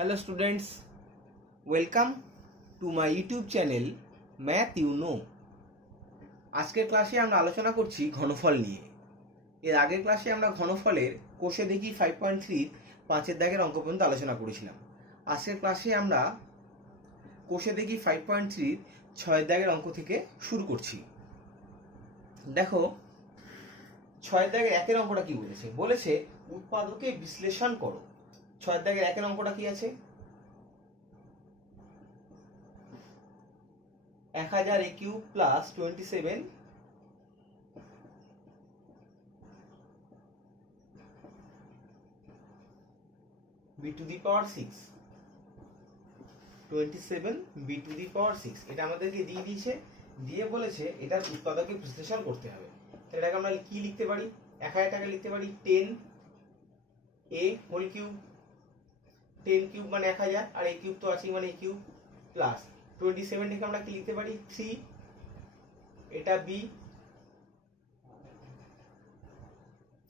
Hello students, welcome to my YouTube channel Math You Know। আজকের ক্লাসে আমরা আলোচনা করছি ঘনফল নিয়ে। এর আগের ক্লাসে আমরা ঘনফলের কোষে দেখি 5.3 পাঁচের দাগের অঙ্ক পর্যন্ত আলোচনা করেছিলাম। আজকের ক্লাসে আমরা কোষে দেখি 5.3 ছয়ের দাগের অঙ্ক থেকে শুরু করছি। দেখো 6 দাগের একের অঙ্কটা কি বলেছে? বলেছে উৎপাদকে বিশ্লেষণ করো। 6 দাগের একের অঙ্কটা কি আছে? 1000 a cube plus 27 b to the power 6, 27 b to the power 6 এটা আমাদেরকে দিয়ে দিয়েছে, দিয়ে বলেছে এটার উৎপাদকে বিশ্লেষণ করতে হবে। তাহলে এটাকে আমরা কি লিখতে পারি? 1000 টাকা লিখতে পারি 10 a হোল কিউব, 10 কিউব মানে 1000 আর a কিউব তো আছেই মানে a কিউব প্লাস 27 থেকে আমরা কি লিখতে পারি 3, এটা b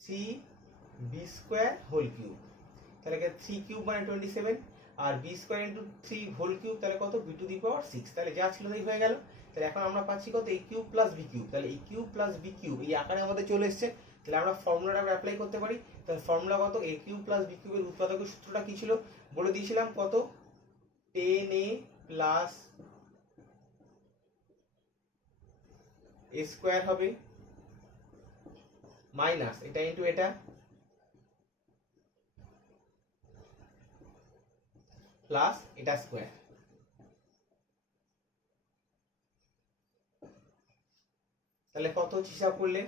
3b square whole cube. তাহলে 3 কিউব মানে 27 আর b square into 3 whole cube, তাহলে কত? b to the power 6। তাহলে যা ছিল তাই হয়ে গেল। তাহলে এখন আমরা পাচ্ছি কত? a cube plus b cube. তাহলে a cube plus b cube এই আকারে আমাদের চলে এসেছে। তাহলে আমরা ফর্মুলাটা অ্যাপ্লাই করতে পারি। তাহলে ফর্মুলা কত? a কিউব প্লাস b কিউবের উৎপাদকের সূত্রটা কি ছিল বলে দিয়েছিলাম, কত? 10a প্লাস a স্কয়ার হবে মাইনাস এটা ইনটু এটা প্লাস এটা স্কয়ার। তাহলে কত হচ্ছে হিসাব করলে?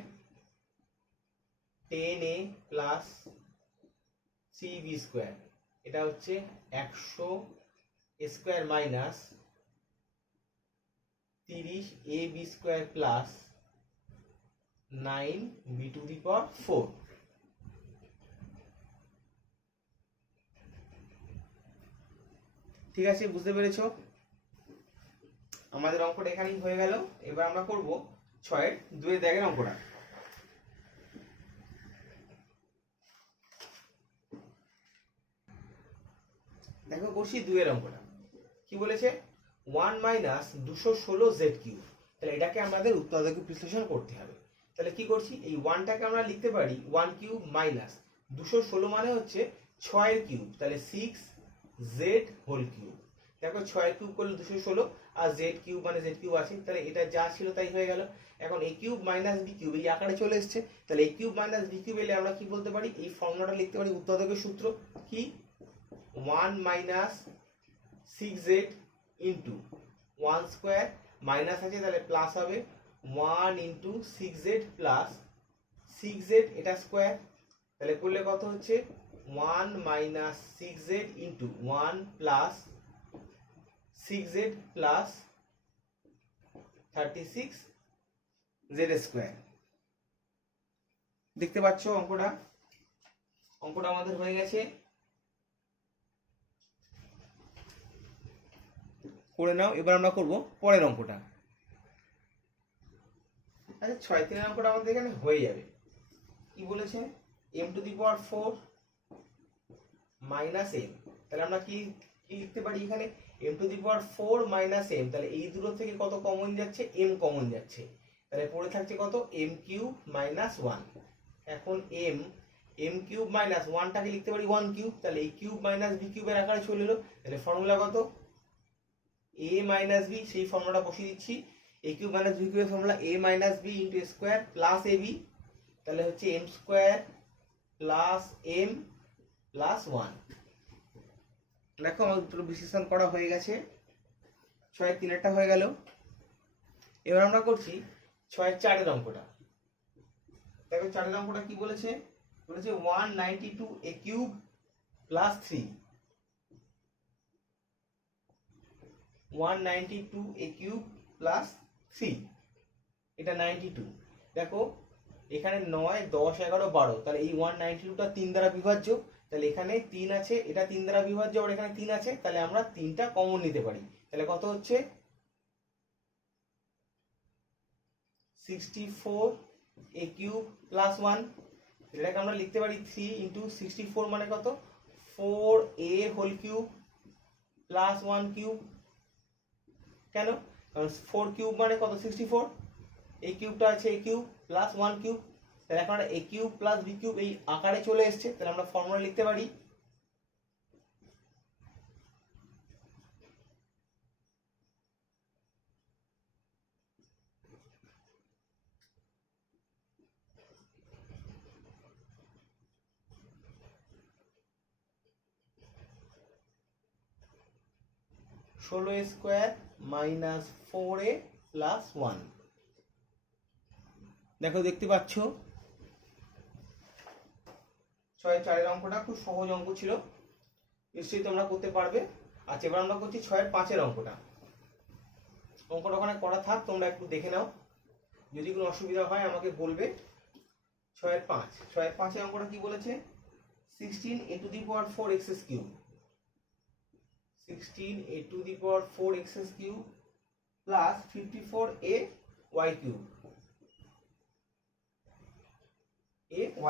10a প্লাস 3b স্কয়ার, এটা হচ্ছে 100 square minus 30ab square plus 9b to the power 4। ঠিক আছে, বুঝতে পেরেছো? আমাদের অঙ্কটা এখানেই হয়ে গেল। এবার আমরা করব 6-এর 2 দাগের অঙ্কটা। দেখো করছি 2-এর অঙ্কটা। কি বলেছে? 1 মাইনাস 216 জেড কিউব। তাহলে এটাকে আমাদের উৎপাদকে বিশ্লেষণ করতে হবে। তাহলে কি করছি? এই 1টাকে আমরা লিখতে পারি 1 কিউব মাইনাস 216 মানে হচ্ছে 6 এর কিউব, তাহলে 6 জেড হোল কিউব। দেখো 6 এর কিউব করলে 216 আর জেড কিউব মানে জেড কিউব আছে, তাহলে এটা যা ছিল তাই হয়ে গেল। এখন a cube minus b cube এই আকারে চলে এসেছে। তাহলে a cube minus b cube এলে আমরা কি বলতে পারি? এই ফর্মুলাটা লিখতে পারি। উৎপাদকের সূত্র কি? 1 minus 6z into 1 square minus আছে তাহলে প্লাস হবে 1 ইন্টু 6z প্লাস 6z এটা স্কোয়ার। তাহলে করলে কত হচ্ছে? 1 minus 6z into 1 plus 6z plus 36z square. দেখতে পাচ্ছ অঙ্কটা আমাদের হয়ে গেছে। করে নাও। এবার আমরা করব পরের অঙ্কটা। আচ্ছা 6-3 অঙ্কটা আমাদের এখানে হয়ে যাবে। কি বলেছে? m two the power 4 minus m। তাহলে আমরা কি লিখতে পারি এখানে? m two the power 4 minus m। তাহলে এই দুটো থেকে কত কমন যাচ্ছে? m কমন যাচ্ছে। তাহলে পড়ে থাকছে কত? m cube minus 1। এখন m কিউব মাইনাস 1টাকে লিখতে পারি 1 কিউব। তাহলে এই কিউব মাইনাস b কিউবের আকারে চলে এলো। তাহলে ফর্মুলা কত? a মাইনাস b, সেই ফর্মুলাটা বসিয়ে দিচ্ছি। a কিউব মাইনাস b কিউবের formula a minus b into a square plus ab। তাহলে হচ্ছে m square plus m plus 1। দেখো আমাদের দুটো বিশ্লেষণ করা হয়ে গেছে। 6-এর 3-এরটা হয়ে গেল। এবার আমরা করছি 6-এর 4-এর অঙ্কটা। দেখো 4-এর অঙ্কটা কি বলেছে? বলেছে 192 a cube plus 3, 192 a cube plus 3, এটা 92। দেখো এখানে 9, 10, 11, 12, তাহলে এই 192টা 3 দ্বারা বিভাজ্য। তাহলে এখানে 3 আছে, এটা 3 দ্বারা বিভাজ্য, আর এখানে 3 আছে, তাহলে আমরা 3টা কমন নিতে পারি। তাহলে কত হচ্ছে? 64 a কিউব প্লাস 1। এটাকে আমরা লিখতে পারি 3 ইন্টু 64 মানে কত? 4a whole cube plus 1 cube. কেন? কারণ 4 কিউব মানে কত? 64। এই কিউবটা আছে a কিউব প্লাস 1 কিউব, তাহলে এখন আমরা a cube plus b cube এই আকারে চলে এসেছে, তাহলে আমরা ফর্মুলা লিখতে পারি ষোলো স্কোয়ার মাইনাস 4a প্লাস 1। দেখো দেখতে পাচ্ছ 6-4 অঙ্কটা খুব সহজ অঙ্ক ছিল, নিশ্চয়ই তোমরা করতে পারবে। আচ্ছা, এবার আমরা করছি 6-5 অঙ্কটা। অঙ্কটা ওখানে করা থাক, তোমরা একটু দেখে নাও, যদি কোনো অসুবিধা হয় আমাকে বলবে। 6-5 অঙ্কটা কি বলেছে? 16a to the power 4x cube, 16a to the power 4x cube plus 54a y cube,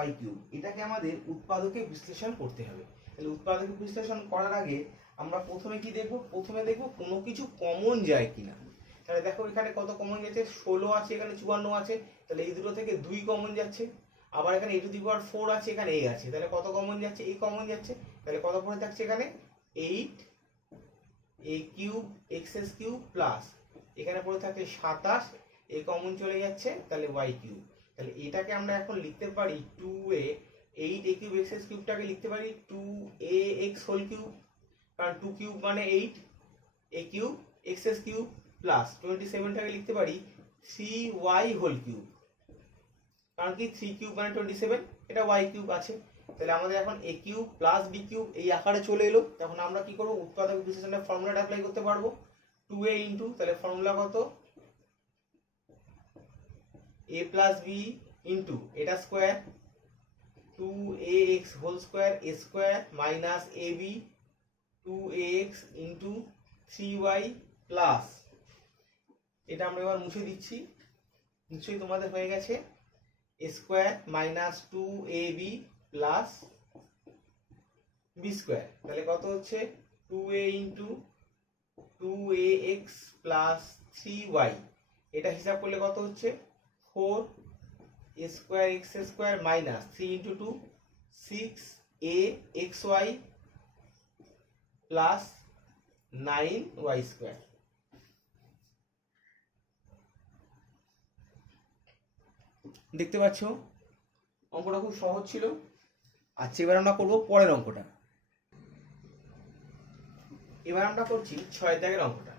y cube। এটাকে আমাদের উৎপাদকে বিশ্লেষণ করতে হবে। তাহলে উৎপাদকে বিশ্লেষণ করার আগে আমরা প্রথমে কি দেখব? প্রথমে দেখব কোনো কিছু কমন যায় কিনা। তাহলে দেখো এখানে কত কমন যাচ্ছে? 16 আছে, এখানে 54 আছে, তাহলে এই দুটো থেকে 2 কমন যাচ্ছে। আবার এখানে a to the power 4 আছে, এখানে a আছে, তাহলে কত কমন যাচ্ছে? a কমন যাচ্ছে। তাহলে কত পড়ে থাকছে এখানে? 8a cube x cube plus এখানে পড়ে থাকে 27, a কমন চলে যাচ্ছে, তাহলে y কিউব। তাহলে এটাকে আমরা এখন লিখতে পারি 2a, 8a কিউব x কিউবটাকে লিখতে পারি 2ax হোল কিউব, কারণ 2 কিউব মানে 8, a cube x cube plus 27টাকে লিখতে পারি 3y হোল কিউব, কারণ কি 3 কিউব মানে 27, এটা y কিউব আছে। তাহলে আমাদের এখন a cube plus b cube এই আকারে চলে এলো। তখন আমরা কি করব? উৎপাদক বিশ্লেষণের ফর্মুলাটা অ্যাপ্লাই করতে পারবো। 2a ইনটু, তাহলে ফর্মুলা কত? a প্লাস b ইনটু এটা square 2ax whole square a square minus ab 2ax into 3y plus, এটা আমরা এবার মুছে দিচ্ছি, নিশ্চয়ই তোমাদের হয়ে গেছে, a square minus 2ab plus b square. তাহলে কত হচ্ছে? 2a into 2ax plus 3y, এটা হিসাব করলে কত হচ্ছে? 4a square x square minus 3 into 2 6axy plus 9y square. দেখতে পাচ্ছ অঙ্কটা খুব সহজ ছিল। আচ্ছা, এবার আমরা করব পরের অঙ্কটা। এবার আমরা করছি 6 দাগের অঙ্কটা।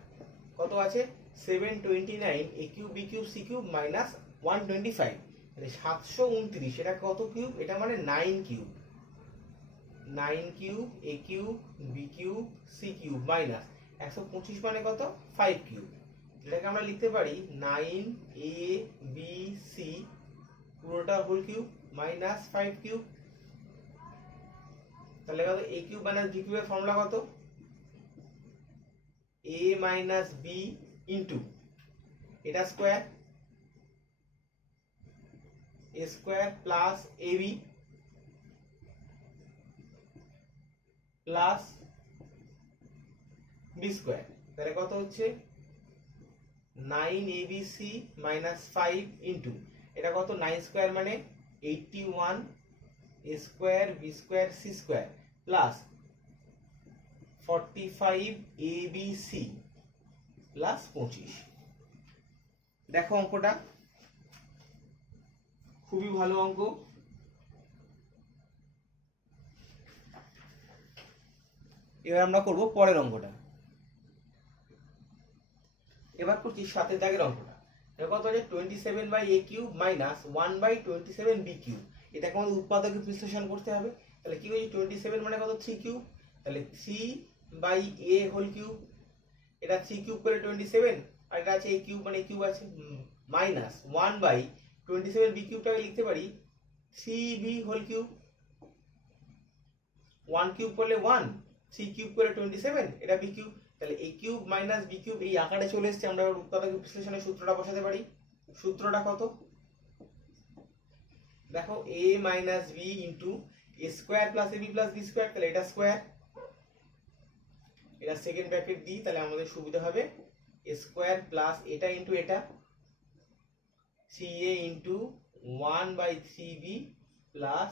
কত আছে? 729 a cube b cube c cube minus 125, তাহলে 729, এটা কত কিউব? এটা মানে 9 cube, 9 cube a cube b cube c cube minus 125 মানে কত? 5 কিউব। এটাকে আমরা লিখতে পারি 9a b c পুরোটা হোল কিউব মাইনাস 5 কিউব। তাহলে কত? a কিউব মাইনাস b কিউবের ফর্মুলা কত? a মাইনাস b ইনটু এটা square a square plus ab plus b square. তাহলে কত হচ্ছে? 9abc মাইনাস 5 ইনটু এটা কত? 9 স্কোয়ার মানে 81 a square b square c square plus 45 abc plus 25। দেখো অঙ্কটা খুবই ভালো অঙ্ক। এবার আমরা করব পরের অঙ্কটা। এবার করছি 7 দাগের অঙ্কটা। কত আছে? 27 by a cube minus 1 by 27 b cube. এটাকে আমাদের উৎপাদকে বিশ্লেষণ করতে হবে। তাহলে কি হচ্ছে? 27 মানে কত? 3 কিউব, তাহলে 3 বাই a হোল কিউব, এটা 3 কিউব করে 27, আর এটা আছে a কিউব মানে a কিউব আছে, মাইনাস 1 বাই 27 b কিউবটাকে লিখতে পারি 3b হোল কিউব, 1 কিউব করলে 1, 3 কিউব করে 27, এটা b কিউব। তাহলে a cube minus b cube এই আকারে চলে এসেছে। আমরা উৎপাদক বিশ্লেষণের সূত্রটা বসাতে পারি। সূত্রটা কত? দেখো a minus b into a square plus ab plus b square, তাহলে এটা স্কোয়ার, এটা সেকেন্ড ব্র্যাকেট দিই, তাহলে আমাদের সুবিধা হবে স্কোয়ার প্লাস এটা ইন্টু এটা 3a into 1/3b plus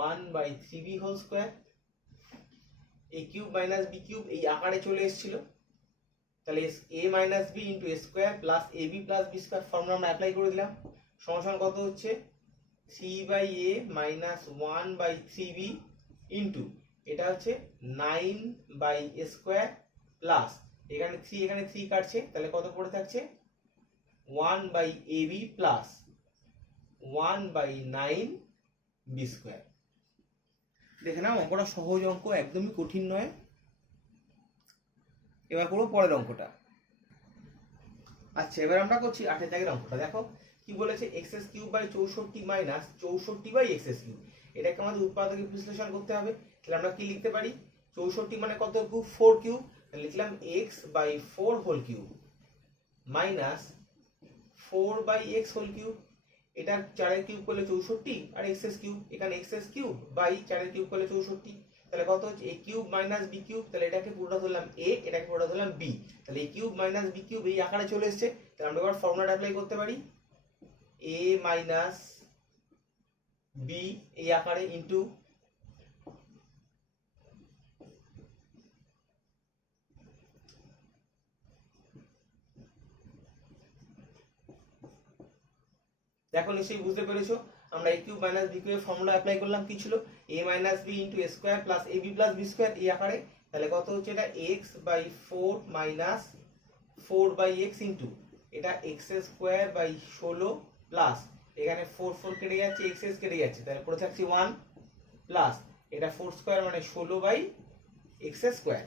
1/3b whole square. a cube minus b cube এই আকারে চলে এসেছিল, তাহলে a minus b into a square plus ab plus b square formula আমরা অ্যাপ্লাই করে দিলাম। সমান কত হচ্ছে 3/a মাইনাস 1/3b ইন্টু এটা হচ্ছে 9/a স্কোয়ার প্লাস এখানে 3 কাটছে, তাহলে কত পড়ে থাকছে 1/ab প্লাস 1/9b স্কোয়ার। দেখে নাও অঙ্কটা সহজ অঙ্ক, একদমই কঠিন নয়। এবার করবো পরের অঙ্কটা। আচ্ছা, এবার আমরা করছি 8 দাগের অঙ্কটা। দেখো কি বলেছে, x's cube by 64 minus 64 by x's cube. এটাকে আমাদের উৎপাদকে বিশ্লেষণ করতে হবে। তাহলে আমরা কি লিখতে পারি, 64 মানে কত কিউব, 4 কিউব, লিখলাম x/4 whole cube minus 4/x whole cube. এটা 4 এর কিউব করলে 64 আর এক্সএস কিউব, এখানে এক্সএস কিউব বাই 4 এর কিউব করলে 64, তাহলে কত হচ্ছে a cube minus b cube. তাহলে এটাকে পুরোটা ধরলাম a, এটাকে পুরোটা ধরলাম b, তাহলে a cube minus b cube এই আকারে চলে এসেছে। তাহলে আমরা এবার ফর্মুলাটা অ্যাপ্লাই করতে পারি, a মাইনাস b এই আকারে ইনটু দেখো নিশ্চয়ই বুঝতে পেরেছো, আমরা a কিউব মাইনাস b কিউবের ফর্মুলা অ্যাপ্লাই করলাম, কি ছিল a minus b into a square plus ab plus b square এই আকারে। তাহলে কত হচ্ছে এটা x/4 মাইনাস 4/x ইনটু এটা x স্কয়ার বাই 16 প্লাস এখানে 4 কেটে যাচ্ছে, x কেটে যাচ্ছে, তাহলে পড়ে থাকছে 1 প্লাস এটা 4 স্কয়ার মানে 16/x স্কয়ার।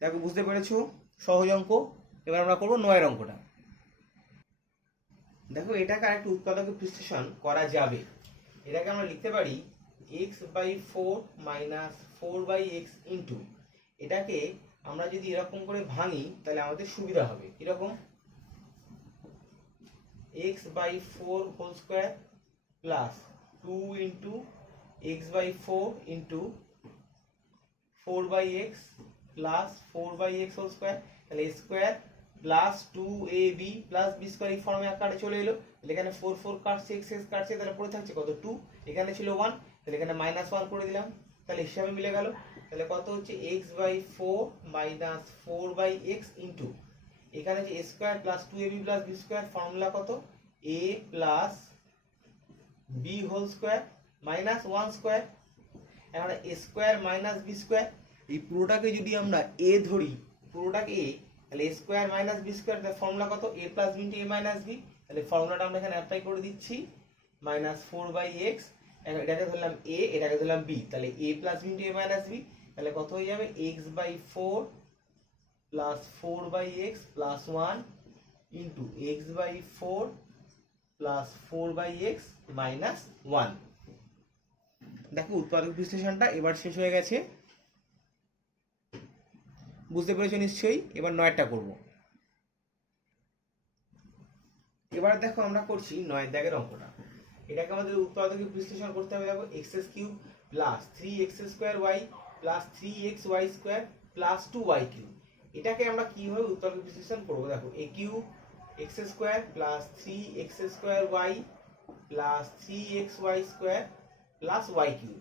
দেখো বুঝতে পেরেছো, সহজ অঙ্ক। এবার আমরা করবো 9 অঙ্কটা। দেখো এটাকে আরেকটু উৎপাদকে বিশ্লেষণ করা যাবে। এটাকে আমরা লিখতে পারি x/4 মাইনাস 4/x ইন্টু এটাকে আমরা যদি এরকম করে ভাঙি তাহলে আমাদের সুবিধা হবে। কিরকম, x/4 whole square plus 2 into x/4 into 4/x plus 4/x whole square, তাহলে square plus 2ab plus b square এই ফর্মে আকারে চলে এলো। তাহলে এখানে 4 কাটছে, x কাটছে, তাহলে পড়ে থাকছে কত 2, এখানে ছিল 1, তাহলে এখানে -1 করে দিলাম, তাহলে হিসাবে মিলে গেল। তাহলে কত হচ্ছে x/4 মাইনাস 4/x ইনটু এখানে যে a square plus 2ab plus b square formula কত a plus b whole square minus 1 square. এখন a square minus b square এই পুরোটাকে যদি আমরা a ধরি, পুরোটাকে a, তাহলে a square minus b square তার ফর্মুলা কত a plus b into a minus b। তাহলে ফর্মুলাটা আমরা এখানে অ্যাপ্লাই করে দিচ্ছি, মাইনাস 4/x, এটাকে ধরলাম a, এটাকে ধরলাম b, তাহলে a plus b into a minus b, তাহলে কত হয়ে যাবে x/4 plus 4/x plus 1 into x/4 plus 4/x minus 1। দেখো উৎপাদক বিশ্লেষণটা এবার শেষ হয়ে গেছে, বুঝতে পেরেছো নিশ্চয়ই। এবার 9টা করব। এবার দেখো আমরা করছি 9 দাগের অঙ্কটা। এটাকে আমাদের উৎপাদকে বিশ্লেষণ করতে হবে। দেখো x³ plus 3x² plus 3xy square plus 2y³ এটাকে আমরা কিভাবে উৎপাদক বিশ্লেষণ করব। দেখো a³ x² plus 3x² plus 3xy square plus y³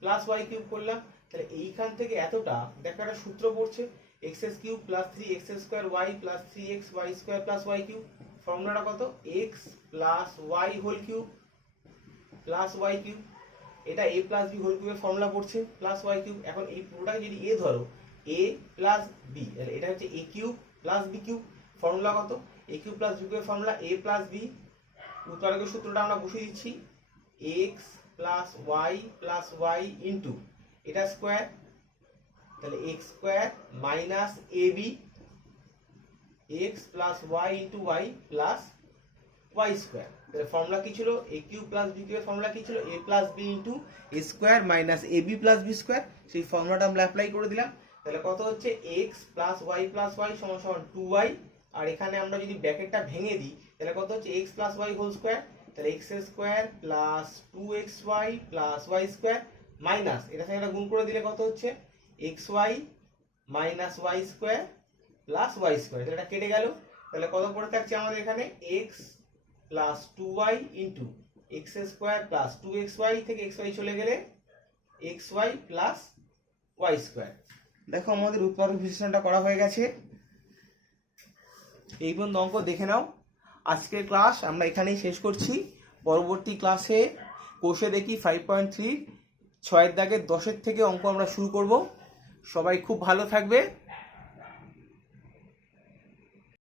plus y³ করলাম, তাহলে এইখান থেকে এতটা দেখো একটা সূত্র পড়ছে x³ plus 3x² plus 3xy square plus y³ ফর্মুলাটা কত x plus y whole cube plus y³, এটা a প্লাস b হোল কিউবের ফর্মুলা পড়ছে প্লাস y³। এখন এই পুরোটাকে যদি a ধরো a প্লাস b, তাহলে এটা হচ্ছে a cube plus b cube, formula কত a কিউব প্লাস b কিউবের ফর্মুলা a প্লাস b। উৎপাদকের সূত্রটা আমরা বসিয়ে দিচ্ছি x প্লাস y ইনটু এটা স্কয়ার, তাহলে x square minus ab x plus y into y plus y square. তাহলে formula কি ছিল a কিউব প্লাস b কিউবের ফর্মুলা কি ছিল a plus b into a square minus ab plus b square, সেই ফর্মুলাটা আমরা অ্যাপ্লাই করে দিলাম। তাহলে কত হচ্ছে x plus y plus y সমান সমান 2y, আর এখানে আমরা যদি ব্র্যাকেটটা ভেঙে দিই তাহলে কত হচ্ছে x plus y whole square, তাহলে x square plus 2xy plus y square minus এটার সঙ্গে এটা গুণ করে দিলে কত হচ্ছে x y minus y square plus y square, এটা কেটে গেল। তাহলে কত পড়ে থাকছে আমাদের এখানে x plus two y into x square plus two x y, থেকে এক্স ওয়াই চলে গেলে x y plus y square. দেখো আমাদের উৎপাদক বিশ্লেষণটা করা হয়ে গেছে। এই পর্যন্ত অঙ্ক দেখে নাও। আজকের ক্লাস আমরা এখানেই শেষ করছি। পরবর্তী ক্লাসে কোষে দেখি 5.3 6 দাগের 10 থেকে অঙ্ক আমরা শুরু করব। সবাই খুব ভালো থাকবে।